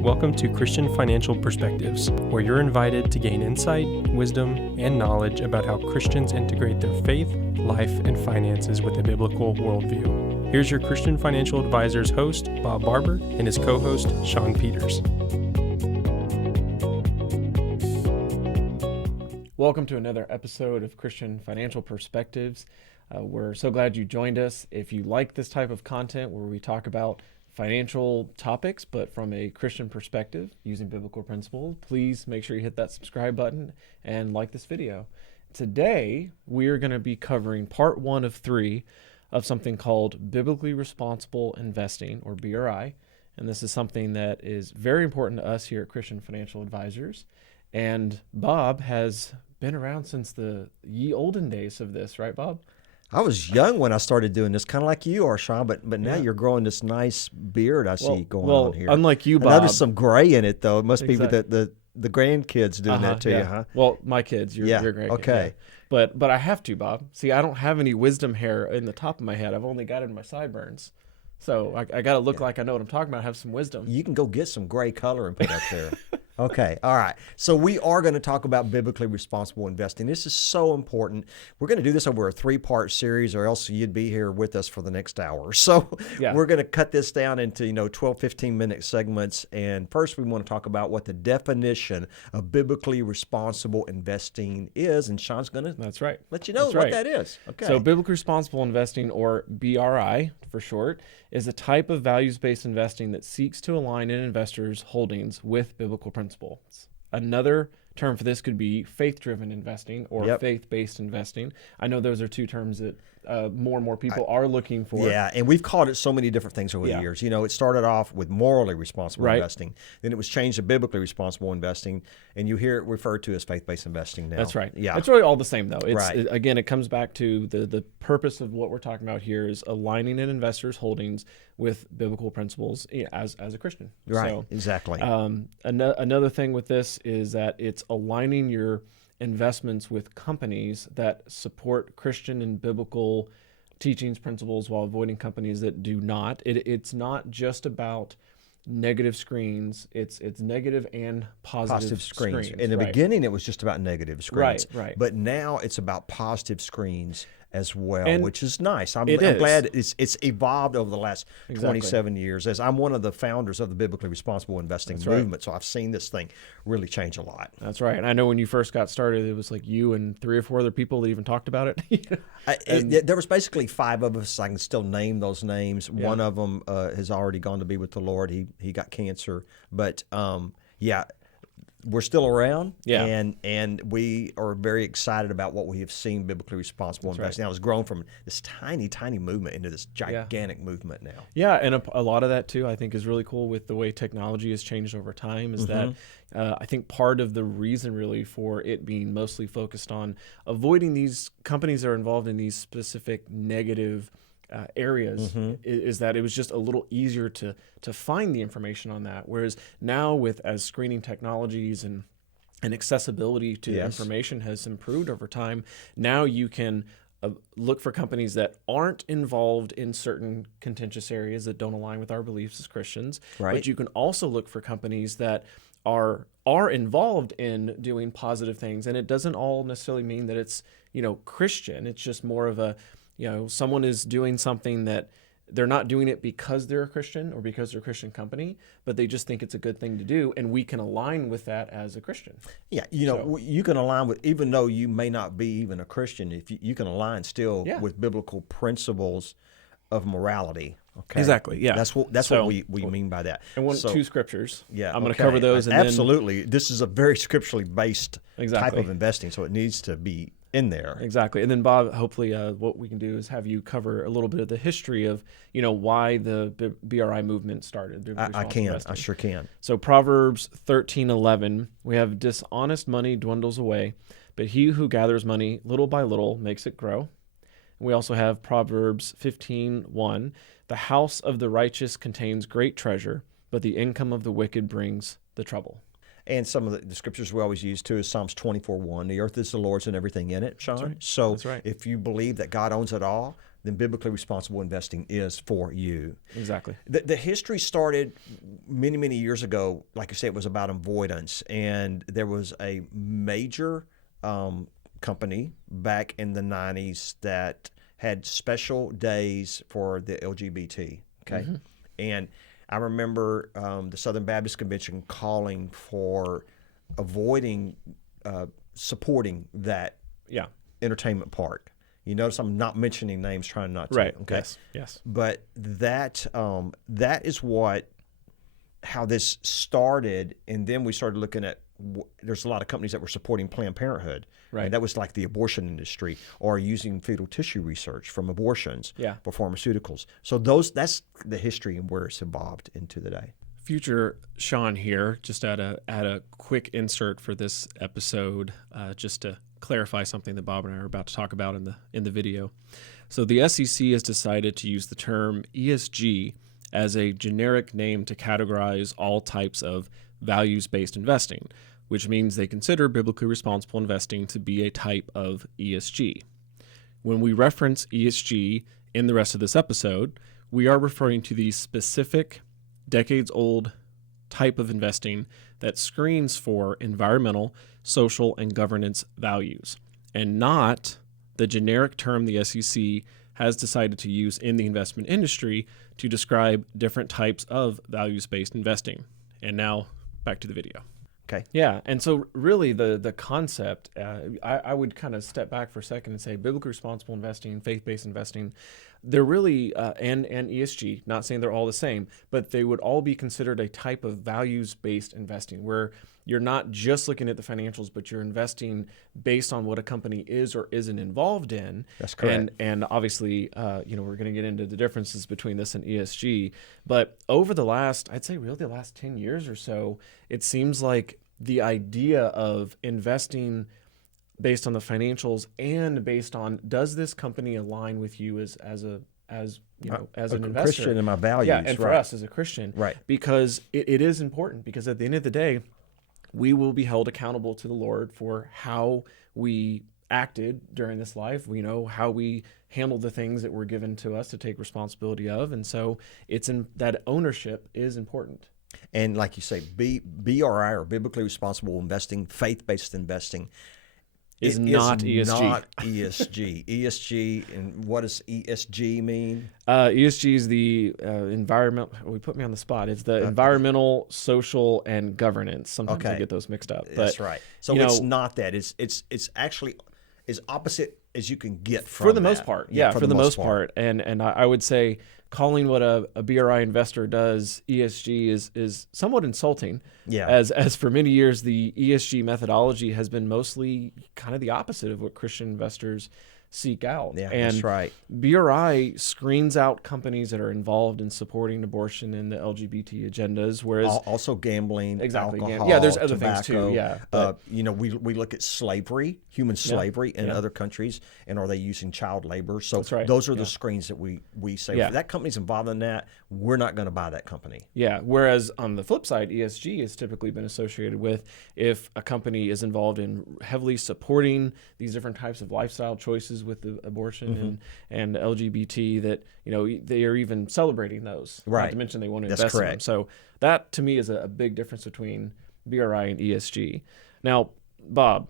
Welcome to Christian Financial Perspectives, where you're invited to gain insight, wisdom, and knowledge about how Christians integrate their faith, life, and finances with a biblical worldview. Here's your Christian Financial Advisors host, Bob Barber, and his co-host, Shawn Peters. Welcome to another episode of Christian Financial Perspectives. We're so glad you joined us. If you like this type of content where we talk about financial topics, but from a Christian perspective using biblical principles, please make sure you hit that subscribe button and like this video. Today, we are going to be covering part 1 of 3 of something called Biblically Responsible Investing, or BRI. And this is something that is very important to us here at Christian Financial Advisors. And Bob has been around since the ye olden days of this, right, Bob? I was young when I started doing this, kind of like you are, Shawn, but now you're growing this nice beard I see going on here. Unlike you, Bob. I noticed some gray in it, though. It must be with the grandkids doing that to you, huh? Well, my kids, you're great. Okay. Yeah. But I have to, Bob. See, I don't have any wisdom hair in the top of my head. I've only got it in my sideburns. So I got to look like I know what I'm talking about, have some wisdom. You can go get some gray color and put up there. Okay, all right. So we are going to talk about biblically responsible investing. This is so important. We're going to do this over a 3-part series, or else you'd be here with us for the next hour. So we're going to cut this down into 12, 15-minute segments. And first, we want to talk about what the definition of biblically responsible investing is. And Shawn's going to let you know what that is. Okay. So biblically responsible investing, or BRI for short, is a type of values-based investing that seeks to align an investor's holdings with biblical principles. Another term for this could be faith-driven investing or faith-based investing. I know those are 2 terms that more and more people are looking for. Yeah, and we've called it so many different things over the years. It started off with morally responsible investing. Then it was changed to biblically responsible investing, and you hear it referred to as faith-based investing now. That's right. Yeah. It's really all the same, though. Again, it comes back to the purpose of what we're talking about here is aligning an investor's holdings with biblical principles as a Christian. Right, so, exactly. Another thing with this is that it's aligning your investments with companies that support Christian and biblical teachings, principles, while avoiding companies that do not. It's not just about negative screens. It's negative and positive screens. In the beginning, it was just about negative screens. Right. But now it's about positive screens as well, and which is nice. I'm glad it's evolved over the last 27 years, as I'm one of the founders of the biblically responsible investing movement. So I've seen this thing really change a lot. That's right. And I know when you first got started, it was like you and 3 or 4 other people that even talked about it. There was basically 5 of us. I can still name those names. Yeah. One of them has already gone to be with the Lord. He got cancer. But we're still around, and we are very excited about what we have seen biblically responsible investing. Now it's grown from this tiny, tiny movement into this gigantic movement now. Yeah, and a lot of that, too, I think is really cool with the way technology has changed over time is that I think part of the reason really for it being mostly focused on avoiding these companies that are involved in these specific negative areas is that it was just a little easier to find the information on that. Whereas now as screening technologies and accessibility to information has improved over time, now you can look for companies that aren't involved in certain contentious areas that don't align with our beliefs as Christians. Right. But you can also look for companies that are involved in doing positive things. And it doesn't all necessarily mean that it's, Christian. It's just more of a, someone is doing something that they're not doing it because they're a Christian or because they're a Christian company, but they just think it's a good thing to do, and we can align with that as a Christian. Yeah, you can align with, even though you may not be even a Christian, if you can align still with biblical principles of morality. Okay, exactly. Yeah, that's what we mean by that. And 2 scriptures. Yeah, I'm going to cover those. Absolutely, this is a very scripturally based type of investing, so it needs to be in there. Exactly. And then Bob, hopefully what we can do is have you cover a little bit of the history of, why the BRI movement started. I sure can. So Proverbs 13:11, we have dishonest money dwindles away, but he who gathers money little by little makes it grow. And we also have Proverbs 15:1, the house of the righteous contains great treasure, but the income of the wicked brings the trouble. And some of the scriptures we always use, too, is Psalms 24:1. The earth is the Lord's and everything in it, Shawn. That's right. So That's right. If you believe that God owns it all, then biblically responsible investing is for you. Exactly. The history started many, many years ago. Like I said, it was about avoidance. And there was a major company back in the 90s that had special days for the LGBT. Okay. Mm-hmm. And I remember the Southern Baptist Convention calling for avoiding supporting that entertainment part. You notice I'm not mentioning names, trying not to. Right. Okay. Yes. But that is how this started, and then we started looking at. There's a lot of companies that were supporting Planned Parenthood. Right. And that was like the abortion industry, or using fetal tissue research from abortions for pharmaceuticals. So that's the history and where it's evolved into today. Future Shawn here, just add a quick insert for this episode, just to clarify something that Bob and I are about to talk about in the video. So the SEC has decided to use the term ESG as a generic name to categorize all types of values-based investing, which means they consider biblically responsible investing to be a type of ESG. When we reference ESG in the rest of this episode, we are referring to the specific decades-old type of investing that screens for environmental, social, and governance values, and not the generic term the SEC has decided to use in the investment industry to describe different types of values-based investing. And now, back to the video. Okay. Yeah, and so really the concept, I would kind of step back for a second and say biblically responsible investing, faith-based investing, they're really, and ESG, not saying they're all the same, but they would all be considered a type of values-based investing where you're not just looking at the financials, but you're investing based on what a company is or isn't involved in. That's correct. And obviously, we're going to get into the differences between this and ESG. But over I'd say really the last 10 years or so, it seems like the idea of investing based on the financials and based on, does this company align with you as an investor, Christian and my values. Yeah, and for us as a Christian, right? Because it is important, because at the end of the day, we will be held accountable to the Lord for how we acted during this life. We know how we handled the things that were given to us to take responsibility of, and so that ownership is important. And like you say, BRI, or biblically responsible investing, faith-based investing, is not ESG. Not ESG. ESG, and what does ESG mean? ESG is the environment. We put me on the spot. It's the environmental, social, and governance. Sometimes I get those mixed up. That's right. So it's not that. It's actually as opposite as you can get from for the most part. Yeah, for the most part. And I would say calling what a BRI investor does ESG is somewhat insulting. Yeah. As for many years, the ESG methodology has been mostly kind of the opposite of what Christian investors seek out. Yeah, and that's right. BRI screens out companies that are involved in supporting abortion and the LGBT agendas, whereas also gambling, alcohol, yeah, there's other tobacco, things too. Yeah, but, we look at slavery, human slavery in other countries, and are they using child labor? So those are the screens that we say, if that company's involved in that, we're not going to buy that company. Yeah, whereas on the flip side, ESG has typically been associated with if a company is involved in heavily supporting these different types of lifestyle choices with the abortion and LGBT, that they are even celebrating those. Right. Not to mention they want to invest in them. So that to me is a big difference between BRI and ESG. Now, Bob,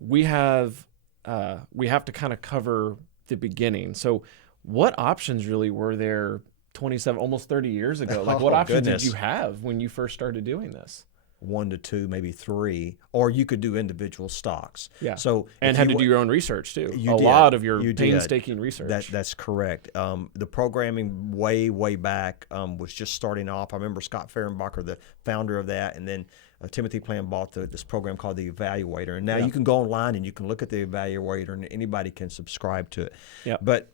we have to kind of cover the beginning. So what options really were there 27, almost 30 years ago? Like what options did you have when you first started doing this? 1 to 2, maybe 3, or you could do individual stocks. Yeah. So and had to do your own research too. Lot of your painstaking research. That's correct. The programming way back was just starting off. I remember Scott Fehrenbacher, the founder of that, and then Timothy Plan bought this program called the Evaluator. And now you can go online and you can look at the Evaluator, and anybody can subscribe to it. Yeah. But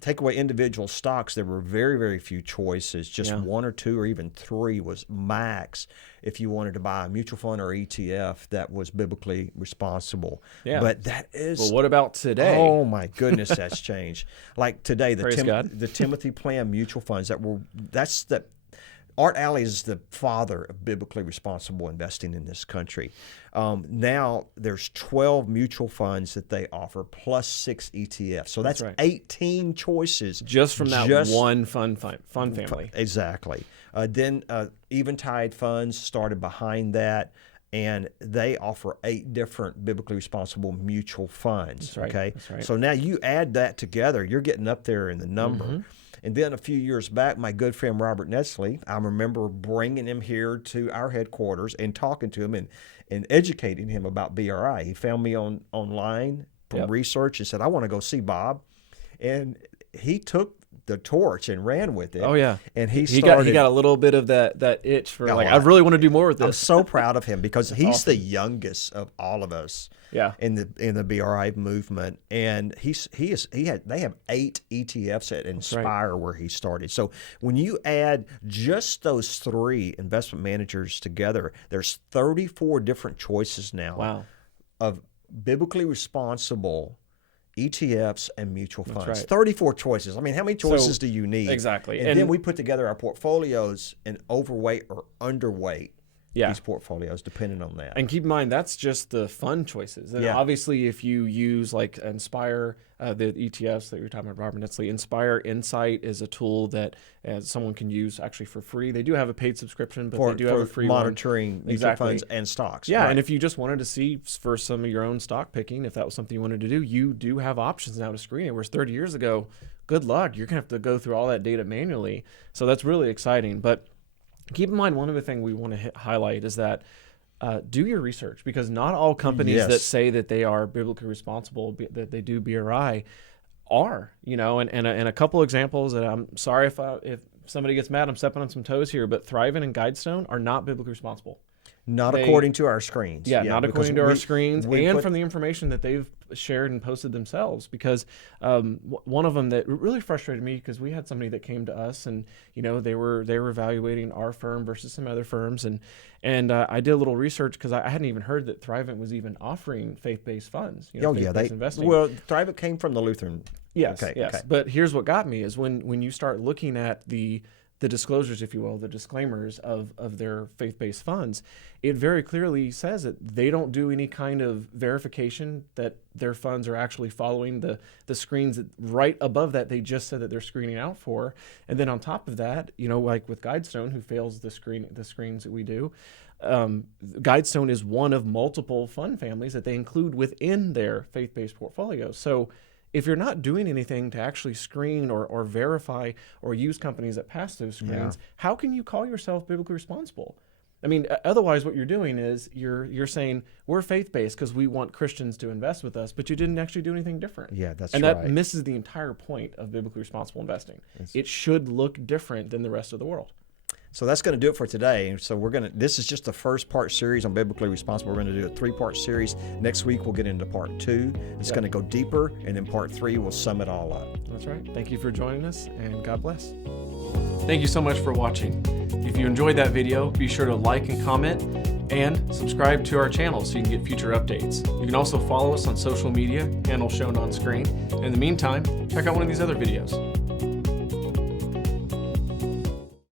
take away individual stocks, there were very, very few choices. Just 1 or 2 or even 3 was max if you wanted to buy a mutual fund or ETF that was biblically responsible. Yeah. But that is... Well, what about today? Oh, my goodness, that's changed. Like today, Praise God. the Timothy Plan mutual funds, Art Alley is the father of biblically responsible investing in this country. Now there's 12 mutual funds that they offer plus 6 ETFs. So that's right. 18 choices. Just from that one fund family. Exactly. Then Eventide Funds started behind that, and they offer 8 different biblically responsible mutual funds. That's right. Okay. That's right. So now you add that together, you're getting up there in the number. Mm-hmm. And then a few years back, my good friend Robert Netzley, I remember bringing him here to our headquarters and talking to him and educating him about BRI. He found me online from research and said, I want to go see Bob. And he took the torch and ran with it. Oh yeah, and he got a little bit of that itch for I really want to do more with this. I'm so proud of him because he's awesome. The youngest of all of us. Yeah. In the BRI movement, and they have 8 ETFs at Inspire where he started. So when you add just those 3 investment managers together, there's 34 different choices now. Wow. Of biblically responsible ETFs and mutual funds. Right. 34 choices. I mean, how many choices do you need? Exactly. And then we put together our portfolios in overweight or underweight these portfolios, depending on that. And keep in mind, that's just the fund choices. And obviously, if you use like Inspire, the ETFs that you're talking about, Robert Netzley, Inspire Insight is a tool that someone can use actually for free. They do have a paid subscription, but they do have a free monitoring one. Mutual funds and stocks. Yeah, right. And if you just wanted to see for some of your own stock picking, if that was something you wanted to do, you do have options now to screen it. Whereas 30 years ago, good luck. You're going to have to go through all that data manually. So that's really exciting. But keep in mind, one other thing we want to highlight is that do your research, because not all companies that say that they are biblically responsible, that they do BRI, are, and a couple examples that I'm sorry if somebody gets mad, I'm stepping on some toes here, but Thrivent and Guidestone are not biblically responsible. Not according to our screens. Yeah, not according to our screens, and from the information that they've shared and posted themselves. Because one of them that really frustrated me, because we had somebody that came to us, and they were evaluating our firm versus some other firms, and I did a little research because I hadn't even heard that Thrivent was even offering faith-based funds. Faith-based investing. Well, Thrivent came from the Lutheran. Yes. But here's what got me is when you start looking at the disclosures, if you will, the disclaimers of their faith-based funds, it very clearly says that they don't do any kind of verification that their funds are actually following the screens right above that. They just said that they're screening out for. And then on top of that, like with Guidestone, who fails the screens that we do, Guidestone is one of multiple fund families that they include within their faith-based portfolio. So if you're not doing anything to actually screen or verify or use companies that pass those screens, how can you call yourself biblically responsible? I mean, otherwise what you're doing is you're saying we're faith-based because we want Christians to invest with us, but you didn't actually do anything different. Yeah, that's right. And that misses the entire point of biblically responsible investing. It should look different than the rest of the world. So that's going to do it for today. So this is just the first part series on biblically responsible. We're going to do a 3-part series. Next week, we'll get into part 2. It's going to go deeper. And then part 3, we'll sum it all up. That's right. Thank you for joining us, and God bless. Thank you so much for watching. If you enjoyed that video, be sure to like and comment and subscribe to our channel so you can get future updates. You can also follow us on social media, handle shown on screen. In the meantime, check out one of these other videos.